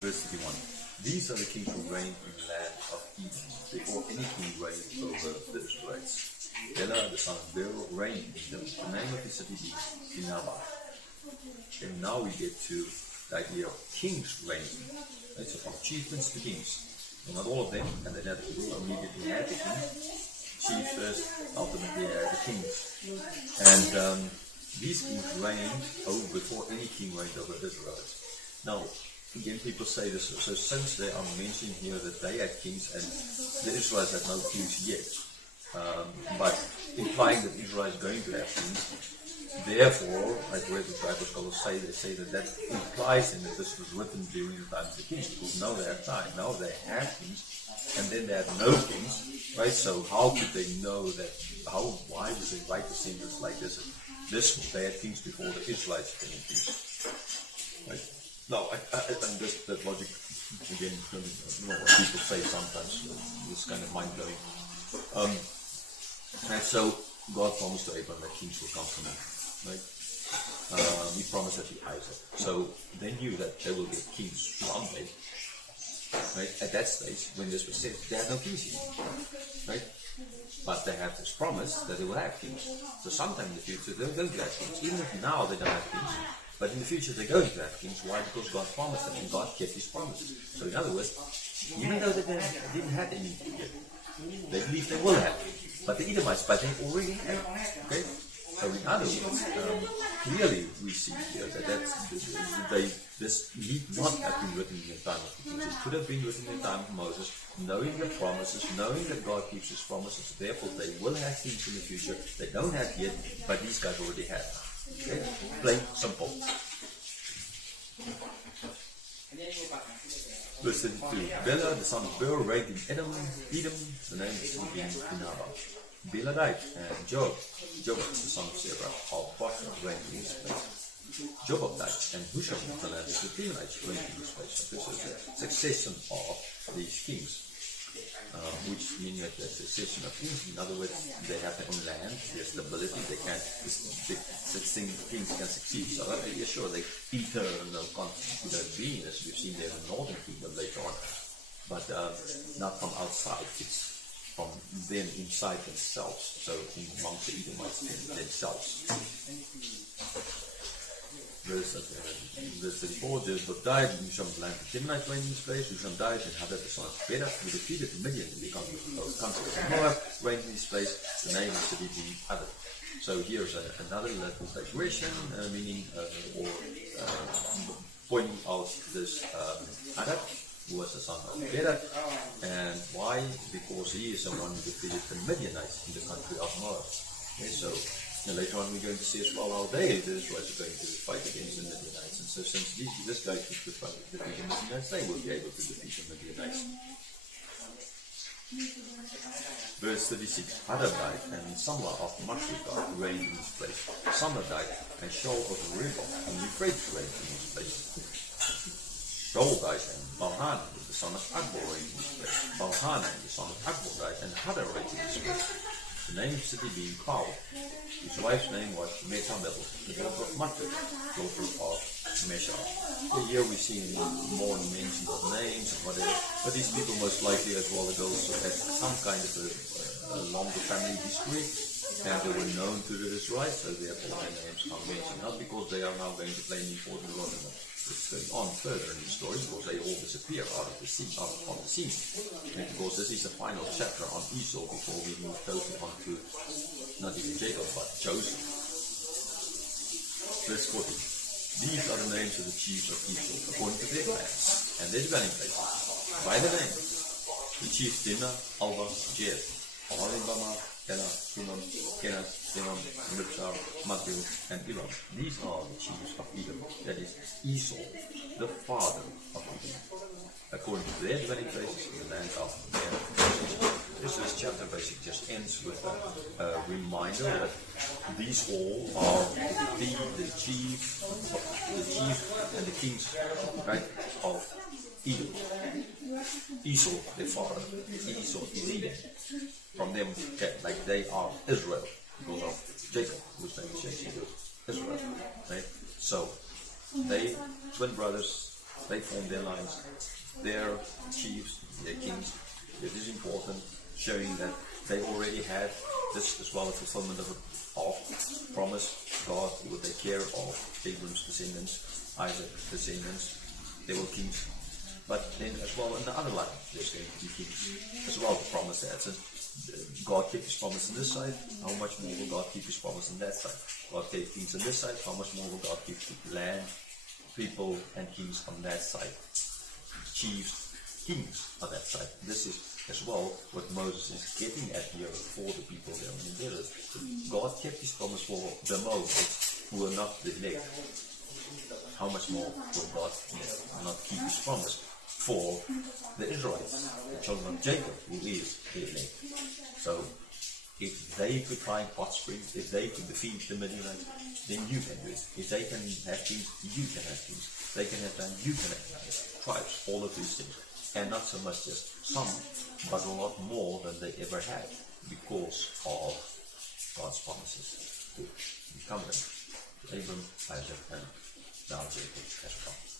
Verse 31. These are the kings who reigned in the land of Edom, before any king reigned over the Israelites. Bela, the son of Beryl, reigned in them. The name of his city is Dinaba. And now we get to the idea of kings reigning. Right? So from chieftains to kings. And not all of them, and they never immediately had the king. Chiefs first, ultimately had the kings. And these kings reigned before any king reigned over Israelites. Now, again, people say this, so since they are mentioning here that they had kings and the Israelites had no kings yet, but implying that Israel is going to have kings, therefore, like the Bible scholars say, they say that implies then that this was written during the time of the kings, because now they have time, now they have kings, and then they have no kings, right? So how could they know that, why would they write a sentence like this? They had kings before the Israelites became kings, right? No, and this that logic, again, what people say sometimes, is kind of mind-blowing. And so God promised to Abraham that kings will come from him, right? He promised that to Isaac. So they knew that there will be kings someday, right? At that stage, when this was said, they had no kings yet, right? But they have this promise that they will have kings. So sometime in the future, they're going to have kings. Even if now they don't have kings, but in the future they're going to have kings. Why? Because God promised them, and God kept his promises. So in other words, even though they didn't have any yet, they believe they will have. But the Edomites, but they already have. Okay? So in other words, clearly we see here that this need not have been written in the time of the kings. It could have been written in the time of Moses, knowing the promises, knowing that God keeps his promises. Therefore, they will have kings in the future. They don't have yet, but these guys already have. Okay? Plain, simple. Verse 32. Bela, the son of Beryl, reigned in Edom. The name is Dinaba. Bela died, and Job, the son of Sarah, of Bochra, reigned in his place. Job died, and Husham, the land of the Edomites, reigned in his place. So this is the succession of these kings. Which means that there's a succession of kings. In other words, they have their own land, their stability, kings can succeed. So yeah, sure, they eternal confident being, as we've seen there in the northern kingdom later on. But not from outside, it's from them inside themselves. So amongst the Edomites themselves. Verse 34, Job died, and Husham land of Edomites reigned in his place. Husham died, and Hadad the son of Bedad, who defeated Midian in the country of Moab, reigned in his place. The name of the city being Hadad. So here's another little digression, meaning pointing out this Hadad, who was the son of Bedad. And why? Because he is the one who defeated the Midianites in the country of Moab. Okay, so later on we're going to see as well how the Israelites are going to fight against the Midianites. And so since this guy could defeat the Midianites, they will be able to defeat the Midianites. Verse 36. Hadad died, and Samlah of Mashriqah reigned in his place. Samlah died, and Shaul of Ribah and Euphrates reigned in his place. Shaul died, and Balhanan, the son of Akbor, reigned in his place. Balhanan, the son of Akbor, died, and Hadad reigned in his place. The name of the city being Pau. His wife's name was Metamel, the daughter of Mattah, daughter of Mesha. Here we see more mentions of names and whatever, but these people most likely as well as also had some kind of a longer family history, and they were known to the Israelites, so therefore their names are mentioned, not because they are now going to play an important role in what's going on further in the story, because they all disappear out of the scene, on the scene. And because this is the final chapter on Esau before we move totally on to not even Jacob but Joseph. Verse 40. These are the names of the chiefs of Esau according to their clans and their dwelling places. By the name, the chiefs Dinah, Alva, Jer, Aholibama, Ela, Timon, Kenas, Timon, Mibzar, Matthew, and Elon. These are the chiefs of Edom, that is Esau, the father of Edom, according to their dwelling places in the land of their possession. This chapter basically just ends with a reminder that these all are the chief and the kings, right, of Edom. Esau, their father, Esau is Edom. From them, like they are Israel, because of Jacob, whose name is Israel, right? So, they, twin brothers, they formed their lines, their chiefs, their kings. It is important, showing that they already had this as well, a fulfillment of promise. God would take care of Abraham's descendants, Isaac's descendants. They were kings. But then as well in the other line, there's going to be kings as well. The promise that God kept his promise on this side, how much more will God keep his promise on that side? God gave kings on this side, how much more will God give land, people, and kings on that side? Chiefs, kings on that side. This is as well what Moses is getting at here for the people there in the desert. God kept his promise for the Moses who were not the elect. How much more will God not keep his promise for the Israelites, the children of Jacob, who is the elect? So, if they could find hot springs, if they could defeat the Midianites, then you can do it. If they can have kings, you can have kings. They can have land, you can have land. Tribes, all of these things. And not so much just some, but a lot more than they ever had because of God's promises to become them. Abram, Isaac, and now Jacob as well.